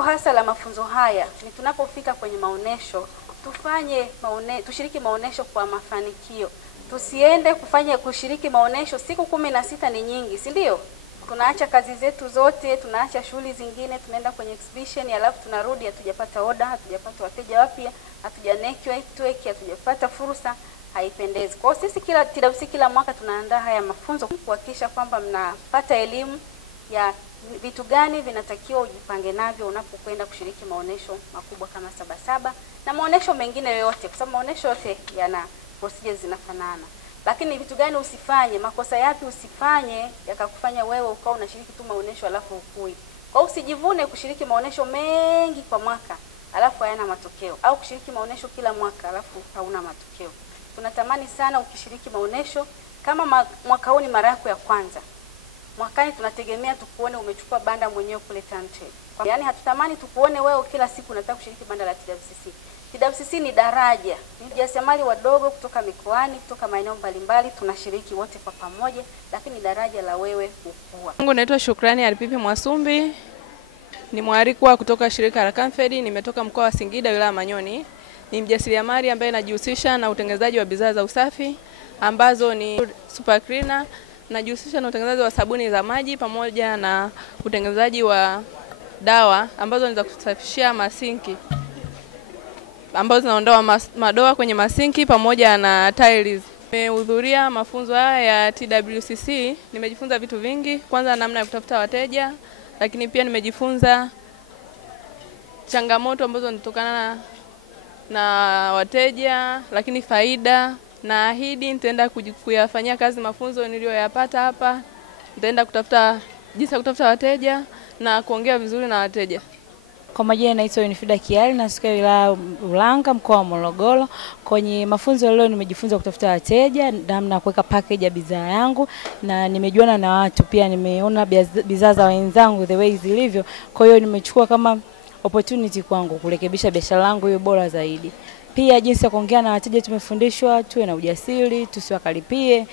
hasa la mafunzo haya ni tunapofika kwenye maonesho, tushiriki maonesho kwa mafanikio. Tusiende kushiriki maonesho siku 16 ni nyingi, si ndio? Tunaacha kazi zetu zote, tunaacha shughuli zingine, tunaenda kwenye exhibition, alafu tunarudi hatujapata order, hatujapata wateja wapya, network, hatujapata fursa, haipendezi. Kwa sisi kila mwaka tunaandaa haya mafunzo kuhakikisha kwamba mnapata elimu ya vitu gani vinatakiwa ujipange navyo unapokwenda kushiriki maonesho makubwa kama Sabasaba na maonesho mengine yote, kwa sababu maonesho yote yana procedures zinafanana. Lakini vitu gani usifanye, makosa yapi usifanye yakakufanya wewe ukao unashiriki tu maonesho alafu ukui. Kwa usijivune kushiriki maonesho mengi kwa mwaka alafu hayana matokeo, au kushiriki maonesho kila mwaka alafu hauna matokeo. Tunatamani sana ukishiriki maonesho, kama mwaka huu ni mara yako ya kwanza, mwakani tunategemea tukuone umechukua banda mwenyewe kule Tantrade. Yaani hatutamani tukuone wewe kila siku unataka kushiriki banda la TWCC. TWCC ni daraja. Ni wajasiriamali wadogo kutoka mikoani, kutoka maeneo mbalimbali, tunashiriki wote kwa pamoja, lakini daraja la wewe kukua. Mungu, naitwa Shukrani Alipipi Mwasumbi. Ni mwalikwa kutoka shirika la Camfed, nimetoka mkoa wa Singida, wilaya Manyoni. Ni mjasiriamali ambaye anajihusisha na utengenezaji wa bidhaa za usafi ambazo ni super cleaner, najihusisha na utengenezaji wa sabuni za maji pamoja na utengenezaji wa dawa ambazo ni za kusafishia masinki, ambazo zinaondoa madoa kwenye masinki pamoja na tiles. Nimehudhuria mafunzo haya ya TWCC, nimejifunza vitu vingi. Kwanza namna ya kutafuta wateja, lakini pia nimejifunza changamoto ambazo zinatokana na wateja, lakini faida. Naahidi nitaenda kuyafanyia kazi mafunzo niliyoyapata hapa. Nitaenda kutafuta jinsi ya kutafuta wateja na kuongea vizuri na wateja. Kwa majina naitwa Unifida Kiali, nasikia wilaya Ulanga, mkoa wa Morogoro. Kwenye mafunzo leo nimejifunza kutafuta wateja, namna kuweka package ya bidhaa yangu, na nimejuana na watu pia, nimeona bidhaa za wenzangu the way zilivyo. Kwa hiyo nimechukua kama opportunity kwangu kurekebisha biashara yangu iwe bora zaidi. Pia jinsi ya kuongea na wateja tumefundishwa, tuwe na ujasiri, tusiwakaripie,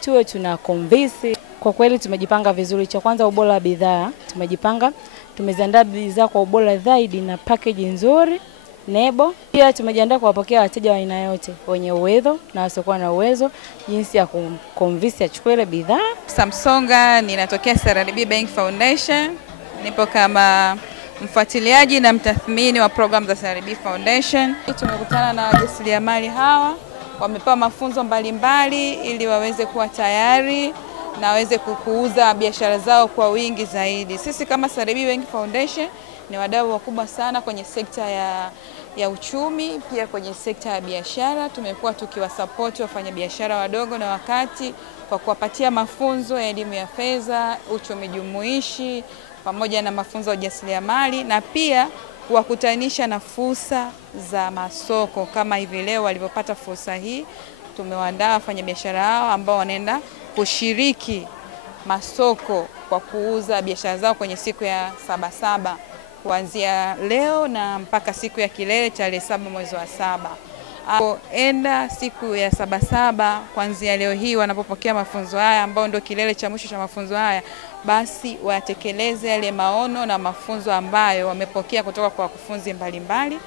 tuwe tuna convince. Kwa kweli tumejipanga vizuri. Cha kwanza ubora wa bidhaa, tumejipanga, tumeziandaa bidhaa kwa ubora zaidi na package nzuri, nebo. Pia tumejiandaa kuwapokea wateja wa aina yote, wenye uwezo na wasiokuwa na uwezo, jinsi ya kumconvince achukue ile bidhaa. Samsonga, ninatokea CRDB Bank Foundation. Nipo kama mfuatiliaji na mtathmini wa program za CRDB Foundation. Tumekutana na wajasiriamali hawa, wamepewa mafunzo mbalimbali ili waweze kuwa tayari na waweze kuuza biashara zao kwa wingi zaidi. Sisi kama CRDB Bank Foundation ni wadau wakubwa sana kwenye sekta ya uchumi, pia kwenye sekta ya biashara. Tumekuwa tukiwasupport wafanyabiashara wadogo na wakati kwa kuwapatia mafunzo ya elimu ya fedha, uchumi jumuishi, pamoja na mafunzo ya ujasiriamali, na pia kuwakutanisha na fursa za masoko kama hivi leo walipopata fursa hii. Tumewaandaa wafanyabiashara hao ambao wanaenda kushiriki masoko kwa kuuza biashara zao kwenye siku ya Sabasaba kuanzia leo na mpaka siku ya kilele tarehe 7 mwezi wa 7. Enda siku ya Sabasaba kuanzia leo hii wanapopokea mafunzo haya ambao ndio kilele cha mwisho cha mafunzo haya, basi watekeleze yale maono na mafunzo ambayo wamepokea kutoka kwa wakufunzi mbalimbali.